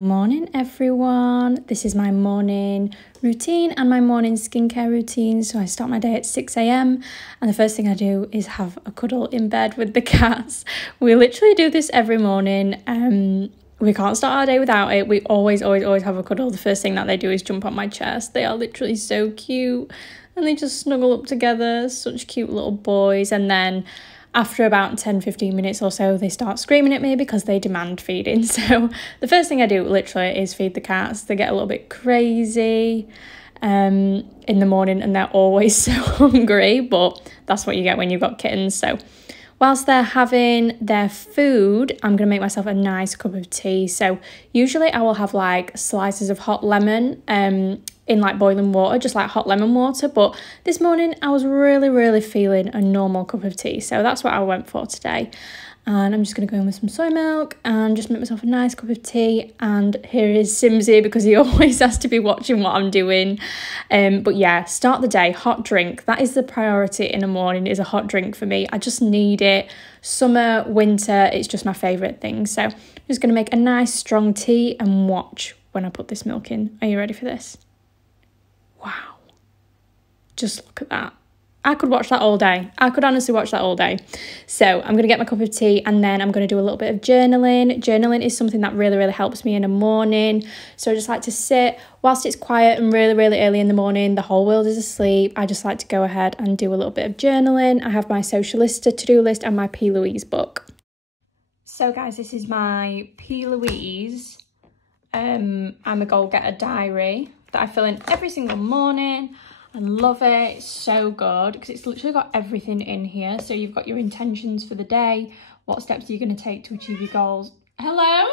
Morning everyone, this is my morning routine and my morning skincare routine. So I start my day at 6 a.m. and the first thing I do is have a cuddle in bed with the cats. We literally do this every morning. We can't start our day without it. We always have a cuddle. The first thing that they do is jump on my chest. They are literally so cute and they just snuggle up together, such cute little boys. And then after about 10-15 minutes or so, they start screaming at me because they demand feeding. So the first thing I do literally is feed the cats. They get a little bit crazy in the morning and they're always so hungry, but that's what you get when you've got kittens. So whilst they're having their food, I'm going to make myself a nice cup of tea. So usually I will have like slices of hot lemon in like boiling water, just like hot lemon water. But this morning I was really feeling a normal cup of tea. So that's what I went for today. And I'm just going to go in with some soy milk and just make myself a nice cup of tea. And here is Simsy because he always has to be watching what I'm doing. But yeah, start the day, hot drink. That is the priority in the morning, is a hot drink for me. I just need it. Summer, winter, it's just my favourite thing. So I'm just going to make a nice strong tea and watch when I put this milk in. Are you ready for this? Wow. Just look at that. I could watch that all day. I could honestly watch that all day. So I'm going to get my cup of tea and then I'm going to do a little bit of journaling. Journaling is something that really helps me in the morning. So I just like to sit whilst it's quiet and really early in the morning. The whole world is asleep. I just like to go ahead and do a little bit of journaling. I have my Socialista to-do list and my Plouise book. So guys, this is my Plouise I'm a goal-getter diary that I fill in every single morning. I love it. It's so good because it's literally got everything in here. So you've got your intentions for the day, what steps are you going to take to achieve your goals. Hello.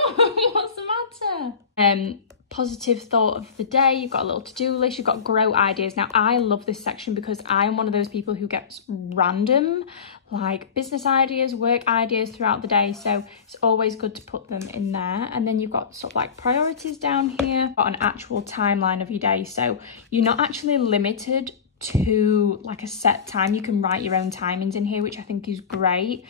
What's the matter? Positive thought of the day. You've got a little to-do list. You've got grow ideas. Now I love this section because I am one of those people who gets random like business ideas, work ideas throughout the day, so it's always good to put them in there. And then you've got sort of like priorities down here, got an actual timeline of your day, so you're not actually limited to like a set time. You can write your own timings in here, which I think is great.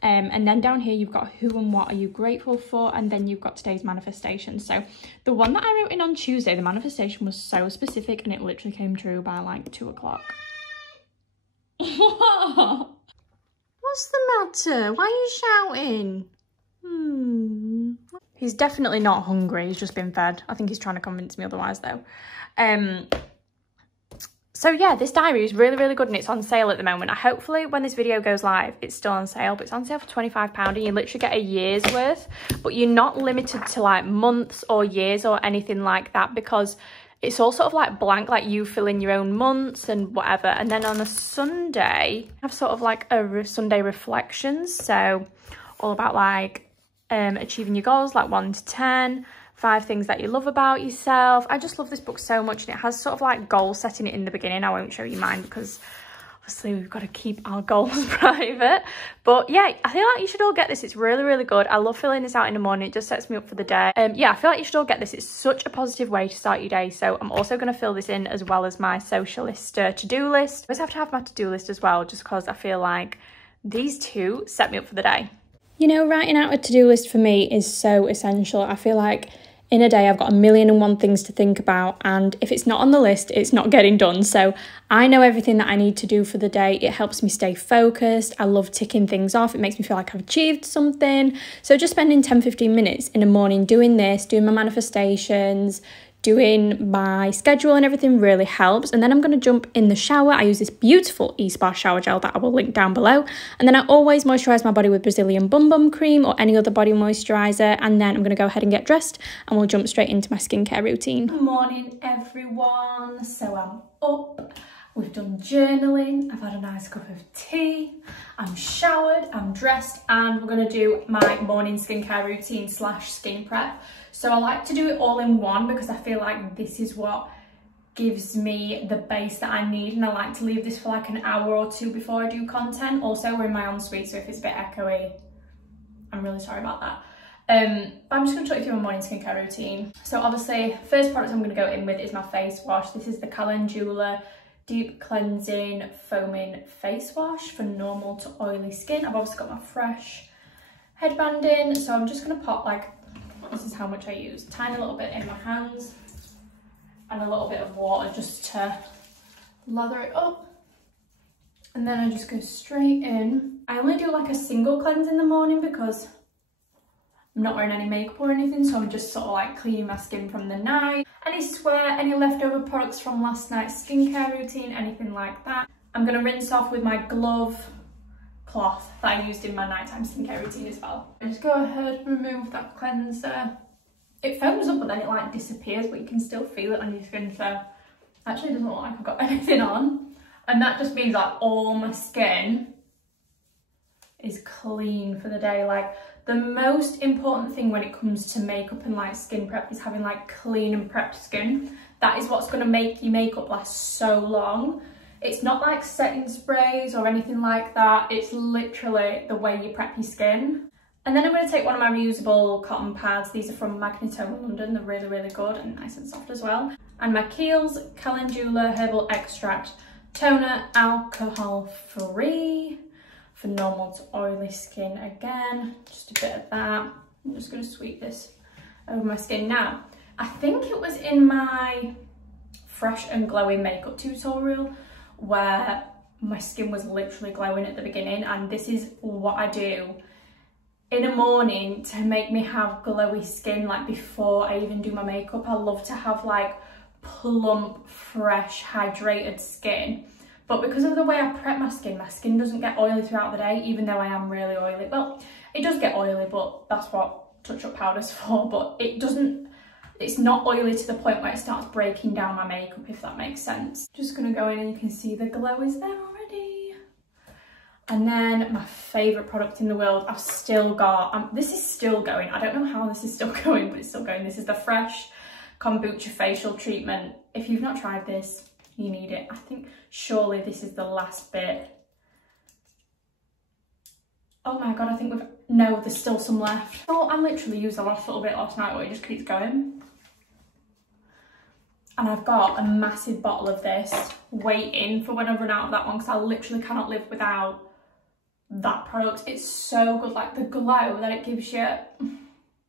And then down here you've got who and what are you grateful for, and then you've got today's manifestation. So the one that I wrote in on Tuesday, the manifestation was so specific and it literally came true by like 2 o'clock. What? What's the matter? Why are you shouting? He's definitely not hungry. He's just been fed. I think he's trying to convince me otherwise though. So yeah, this diary is really good and it's on sale at the moment. Hopefully when this video goes live, it's still on sale, but it's on sale for £25 and you literally get a year's worth, but you're not limited to like months or years or anything like that because it's all sort of like blank, like you fill in your own months and whatever. And then on a Sunday, I have sort of like a Sunday reflections. So all about like achieving your goals, like 1 to 10, 5 things that you love about yourself. I just love this book so much and it has sort of like goal setting in the beginning. I won't show you mine because obviously we've got to keep our goals private, but yeah, I feel like you should all get this. It's really good. I love filling this out in the morning. It just sets me up for the day. Yeah, I feel like you should all get this. It's such a positive way to start your day. So I'm also going to fill this in as well as my Socialista to-do list. I always have to have my to-do list as well, just because I feel like these two set me up for the day. You know, writing out a to-do list for me is so essential. I feel like in a day, I've got 1,000,001 things to think about, and if it's not on the list, it's not getting done. So I know everything that I need to do for the day. It helps me stay focused. I love ticking things off. It makes me feel like I've achieved something. So just spending 10-15 minutes in the morning doing this, doing my manifestations, doing my schedule and everything really helps. And then I'm going to jump in the shower. I use this beautiful eSpa shower gel that I will link down below. And then I always moisturise my body with Brazilian Bum Bum cream or any other body moisturiser. And then I'm going to go ahead and get dressed and we'll jump straight into my skincare routine. Good morning everyone. So I'm up. We've done journaling. I've had a nice cup of tea. I'm showered, I'm dressed, and we're going to do my morning skincare routine / skin prep. So I like to do it all in one because I feel like this is what gives me the base that I need, and I like to leave this for like an hour or 2 before I do content. Also, we're in my ensuite, so if it's a bit echoey, I'm really sorry about that. But I'm just going to talk you through my morning skincare routine. So obviously, first product I'm going to go in with is my face wash. This is the Calendula Deep Cleansing Foaming Face Wash for normal to oily skin. I've obviously got my fresh headband in, so I'm just going to pop like This is how much I use. Tiny little bit in my hands and a little bit of water just to lather it up. And then I just go straight in. I only do like a single cleanse in the morning because I'm not wearing any makeup or anything, so I'm just sort of like cleaning my skin from the night. Any sweat, any leftover products from last night's skincare routine, anything like that. I'm going to rinse off with my glove cloth that I used in my nighttime skincare routine as well. I just go ahead and remove that cleanser. It foams up but then it like disappears, but you can still feel it on your skin, so actually it doesn't look like I've got anything on. And that just means like all my skin is clean for the day. Like the most important thing when it comes to makeup and like skin prep is having like clean and prepped skin. That is what's going to make your makeup last so long. It's not like setting sprays or anything like that. It's literally the way you prep your skin. And then I'm going to take one of my reusable cotton pads. These are from Magnetone London. They're really, really good and nice and soft as well. And my Keels Calendula Herbal Extract Toner, alcohol free for normal to oily skin. Again, just a bit of that. I'm just going to sweep this over my skin. Now, I think it was in my Fresh and Glowing makeup tutorial where my skin was literally glowing at the beginning, and this is what I do in the morning to make me have glowy skin, like before I even do my makeup. I love to have like plump, fresh, hydrated skin. But because of the way I prep my skin doesn't get oily throughout the day, even though I am really oily. Well, it does get oily, but that's what touch-up powder's for. But it's not oily to the point where it starts breaking down my makeup, if that makes sense. Just gonna go in and you can see the glow is there already. And then my favourite product in the world, I've still got, this is still going. I don't know how this is still going, but it's still going. This is the Fresh Kombucha facial treatment. If you've not tried this, you need it. I think surely this is the last bit. Oh my god, I think no, there's still some left. Oh, I literally used the last little bit last night, but it just keeps going. And I've got a massive bottle of this waiting for when I run out of that one, because I literally cannot live without that product. It's so good, like the glow that it gives you.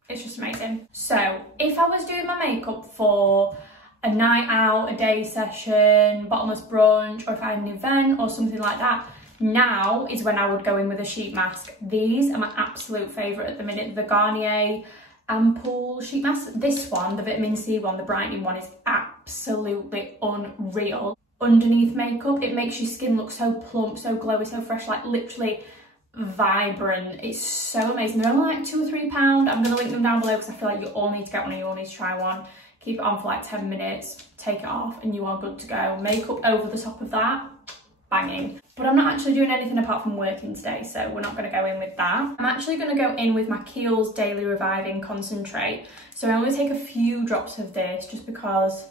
It's just amazing. So if I was doing my makeup for a night out, a day session, bottomless brunch, or if I had an event or something like that, now is when I would go in with a sheet mask. These are my absolute favourite at the minute. The Garnier Ampoule sheet mask. This one, the vitamin C one, the brightening one, is absolutely unreal. Underneath makeup, it makes your skin look so plump, so glowy, so fresh, like literally vibrant. It's so amazing. They're only like £2 or £3. I'm going to link them down below because I feel like you all need to get one and you all need to try one. Keep it on for like 10 minutes, take it off, and you are good to go. Makeup over the top of that, banging. But I'm not actually doing anything apart from working today, so we're not going to go in with that. I'm actually going to go in with my Kiehl's Daily Reviving Concentrate. So I'm going to take a few drops of this, just because,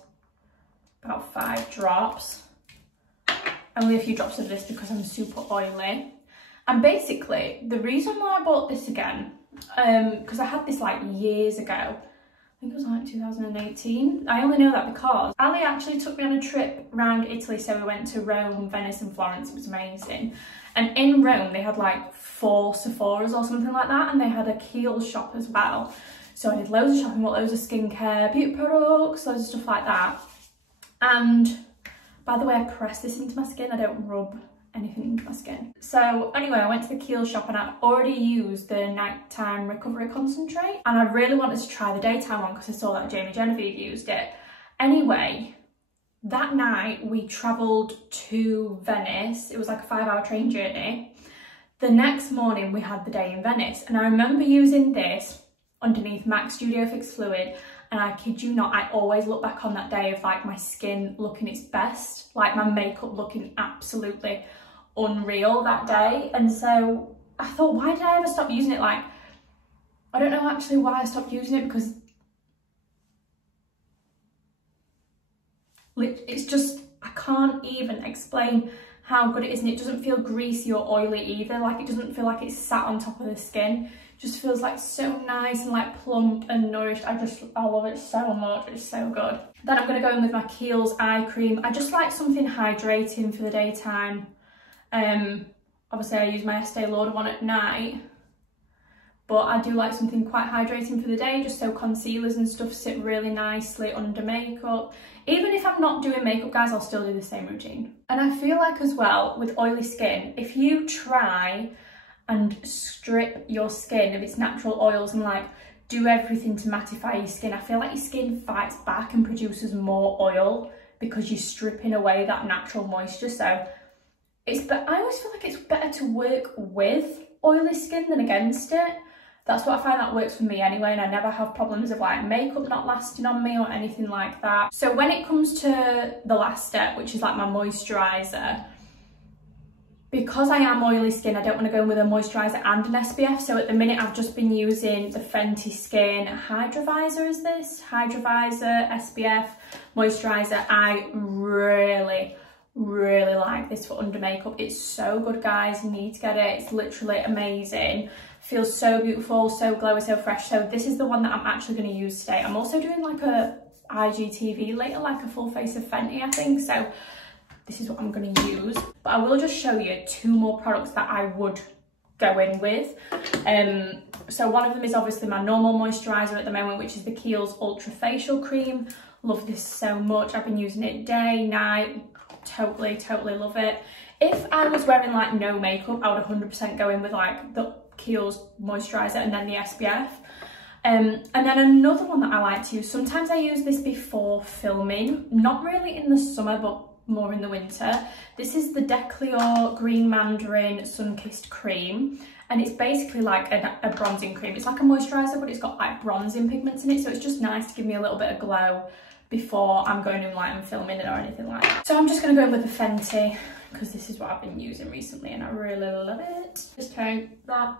about 5 drops. Only a few drops of this because I'm super oily. And basically, the reason why I bought this again, because I had this like years ago, I think it was like 2018. I only know that because Ali actually took me on a trip around Italy. So we went to Rome, Venice and Florence. It was amazing. And in Rome, they had like 4 Sephoras or something like that. And they had a Kiehl shop as well. So I did loads of shopping, bought loads of skincare, beauty products, loads of stuff like that. And by the way, I press this into my skin. I don't rub anything into my skin. So anyway, I went to the Kiehl shop and I already used the nighttime recovery concentrate, and I really wanted to try the daytime one because I saw that Jamie Genevieve used it. Anyway, that night we travelled to Venice. It was like a 5-hour train journey. The next morning we had the day in Venice, and I remember using this underneath MAC Studio Fix Fluid, and I kid you not, I always look back on that day of like my skin looking its best, like my makeup looking absolutely unreal that day. And so I thought, why did I ever stop using it? Like, I don't know actually why I stopped using it, because it's just, I can't even explain how good it is, and it doesn't feel greasy or oily either. Like, it doesn't feel like it's sat on top of the skin. It just feels like so nice and like plump and nourished. I love it so much. It's so good. Then I'm going to go in with my Kiehl's eye cream. I just like something hydrating for the daytime. Obviously I use my Estee Lauder one at night, but I do like something quite hydrating for the day, just so concealers and stuff sit really nicely under makeup. Even if I'm not doing makeup, guys, I'll still do the same routine. And I feel like as well, with oily skin, if you try and strip your skin of its natural oils and like do everything to mattify your skin, I feel like your skin fights back and produces more oil because you're stripping away that natural moisture. So I always feel like it's better to work with oily skin than against it. That's what I find that works for me anyway, and I never have problems of like makeup not lasting on me or anything like that. So when it comes to the last step, which is like my moisturiser, because I am oily skin, I don't want to go in with a moisturiser and an SPF. So at the minute I've just been using the Fenty Skin Hydravizor, is this? Hydrovisor SPF Moisturizer. I really like this for under makeup. It's so good, guys. You need to get it. It's literally amazing. Feels so beautiful, so glowy, so fresh. So this is the one that I'm actually going to use today. I'm also doing like a IGTV later, like a full face of Fenty, I think. So this is what I'm going to use. But I will just show you 2 more products that I would go in with. So one of them is obviously my normal moisturiser at the moment, which is the Keels Ultra Facial Cream. Love this so much. I've been using it day, night. Totally love it. If I was wearing like no makeup, I would 100% go in with like the Keels moisturiser and then the SPF. And then another one that I like to use, sometimes I use this before filming, not really in the summer but more in the winter. This is the Decleor Green Mandarin Sun-Kissed Cream, and it's basically like a bronzing cream. It's like a moisturiser, but it's got like bronzing pigments in it, so it's just nice to give me a little bit of glow before I'm going in like I'm filming it or anything like that. So I'm just going to go in with the Fenty because this is what I've been using recently and I really love it. Just take that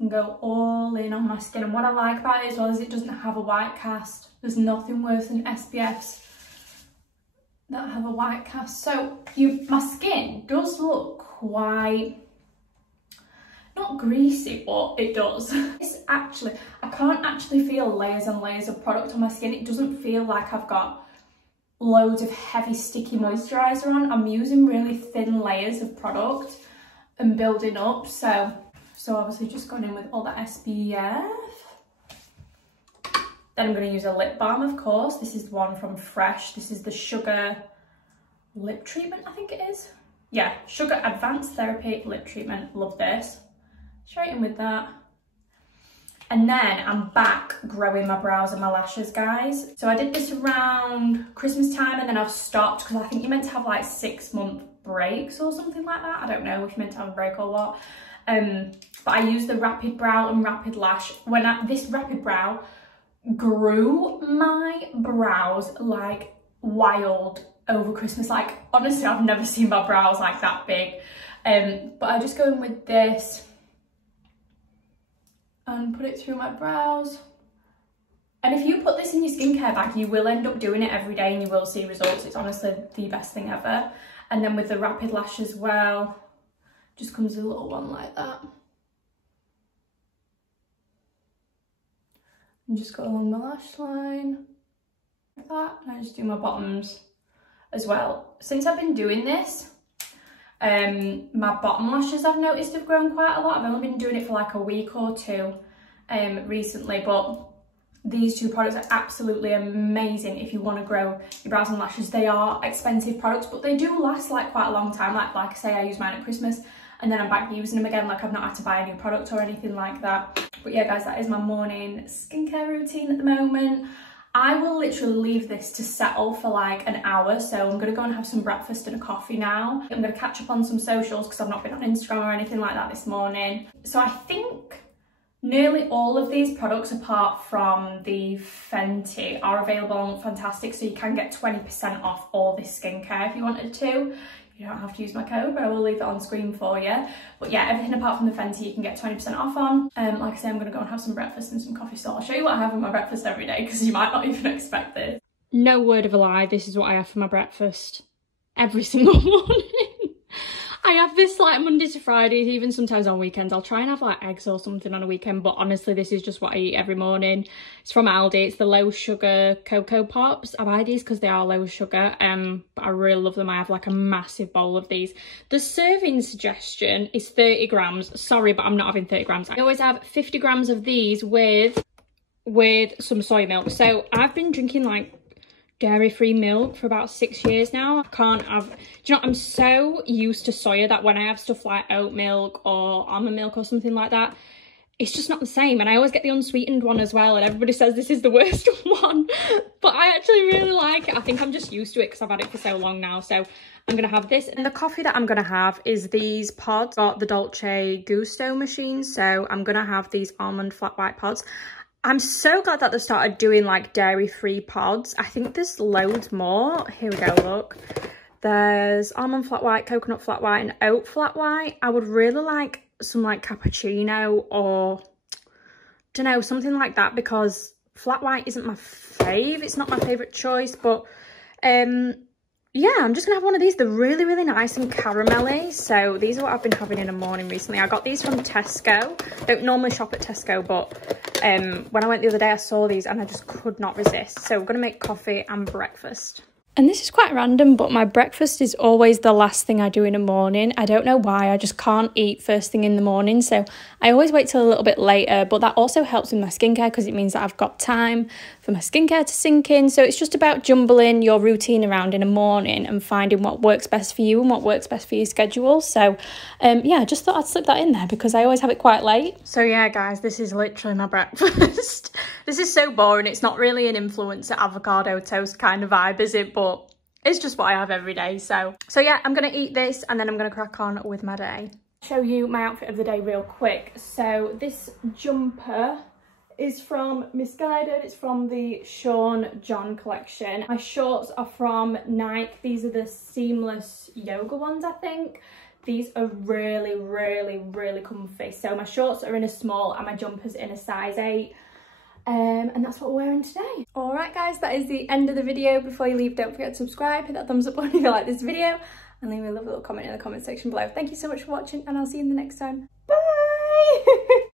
and go all in on my skin. And what I like about it as well is it doesn't have a white cast. There's nothing worse than SPFs that have a white cast. So my skin does look quite, not greasy, but it does. It's actually, I can't actually feel layers and layers of product on my skin. It doesn't feel like I've got loads of heavy sticky moisturiser on. I'm using really thin layers of product and building up. So obviously just going in with all the SPF. Then I'm going to use a lip balm, of course. This is the one from Fresh. This is the Sugar Lip Treatment, I think it is. Yeah, Sugar Advanced Therapy Lip Treatment. Love this. Straight in with that. And then I'm back growing my brows and my lashes, guys. So I did this around Christmas time and then I've stopped because I think you're meant to have like 6-month breaks or something like that. I don't know if you're meant to have a break or what. But I used the Rapid Brow and Rapid Lash. This Rapid Brow grew my brows like wild over Christmas. Like honestly, I've never seen my brows like that big. But I just go in with this and put it through my brows. And if you put this in your skincare bag, you will end up doing it every day and you will see results. It's honestly the best thing ever. And then with the Rapid Lash as well, just comes a little one like that. And just go along the lash line like that. And I just do my bottoms as well. Since I've been doing this, my bottom lashes I've noticed have grown quite a lot. I've only been doing it for like a week or 2 recently, but these 2 products are absolutely amazing if you want to grow your brows and lashes. They are expensive products, but they do last like quite a long time. Like I say, I use mine at Christmas and then I'm back using them again. Like I've not had to buy a new product or anything like that. But yeah, guys, that is my morning skincare routine at the moment. I will literally leave this to settle for like an hour. So I'm going to go and have some breakfast and a coffee now. I'm going to catch up on some socials because I've not been on Instagram or anything like that this morning. So I think nearly all of these products, apart from the Fenty, are available on Fantastic. So you can get 20% off all this skincare if you wanted to. You don't have to use my code, but I will leave it on screen for you. But yeah, everything apart from the Fenty you can get 20% off on. Like I say, I'm going to go and have some breakfast and some coffee, so I'll show you what I have for my breakfast every day because you might not even expect this. No word of a lie, this is what I have for my breakfast every single morning. I have this like Monday to Friday, even sometimes on weekends. I'll try and have like eggs or something on a weekend, but honestly this is just what I eat every morning. It's from Aldi. It's the low sugar cocoa pops. I buy these because they are low sugar, but I really love them. I have like a massive bowl of these. The serving suggestion is 30 grams. Sorry, but I'm not having 30 grams. I always have 50 grams of these with some soy milk. So I've been drinking like dairy-free milk for about 6 years now. I can't have, do you know, I'm so used to soya that when I have stuff like oat milk or almond milk or something like that, it's just not the same. And I always get the unsweetened one as well, and everybody says this is the worst one, but I actually really like it. I think I'm just used to it because I've had it for so long now. So I'm gonna have this, and the coffee that I'm gonna have is these pods. Got the Dolce Gusto machine, so I'm gonna have these almond flat white pods. I'm so glad that they started doing like dairy-free pods. I think there's loads more. Here we go, look. There's almond flat white, coconut flat white, and oat flat white. I would really like some like cappuccino or, don't know, something like that, because flat white isn't my fave. It's not my favourite choice, but yeah, I'm just gonna have one of these. They're really, really nice and caramelly. So these are what I've been having in the morning recently. I got these from Tesco. I don't normally shop at Tesco, but when I went the other day, I saw these and I just could not resist. So we're gonna make coffee and breakfast. And this is quite random, but my breakfast is always the last thing I do in the morning. I don't know why, I just can't eat first thing in the morning. So I always wait till a little bit later, but that also helps with my skincare because it means that I've got time for my skincare to sink in. So it's just about jumbling your routine around in the morning and finding what works best for you and what works best for your schedule. So yeah, I just thought I'd slip that in there because I always have it quite late. So yeah, guys, this is literally my breakfast. This is so boring. It's not really an influencer avocado toast kind of vibe, is it? But it's just what I have every day. So yeah, I'm gonna eat this and then I'm gonna crack on with my day. Show you my outfit of the day real quick. So this jumper is from Misguided. It's from the Sean John collection. My shorts are from Nike. These are the seamless yoga ones, I think. These are really, really, really comfy. So my shorts are in a small and my jumper's in a size 8. And that's what we're wearing today. All right, guys, that is the end of the video. Before you leave, don't forget to subscribe, hit that thumbs up if you like this video, and leave me a lovely little comment in the comment section below. Thank you so much for watching, and I'll see you in the next time. Bye!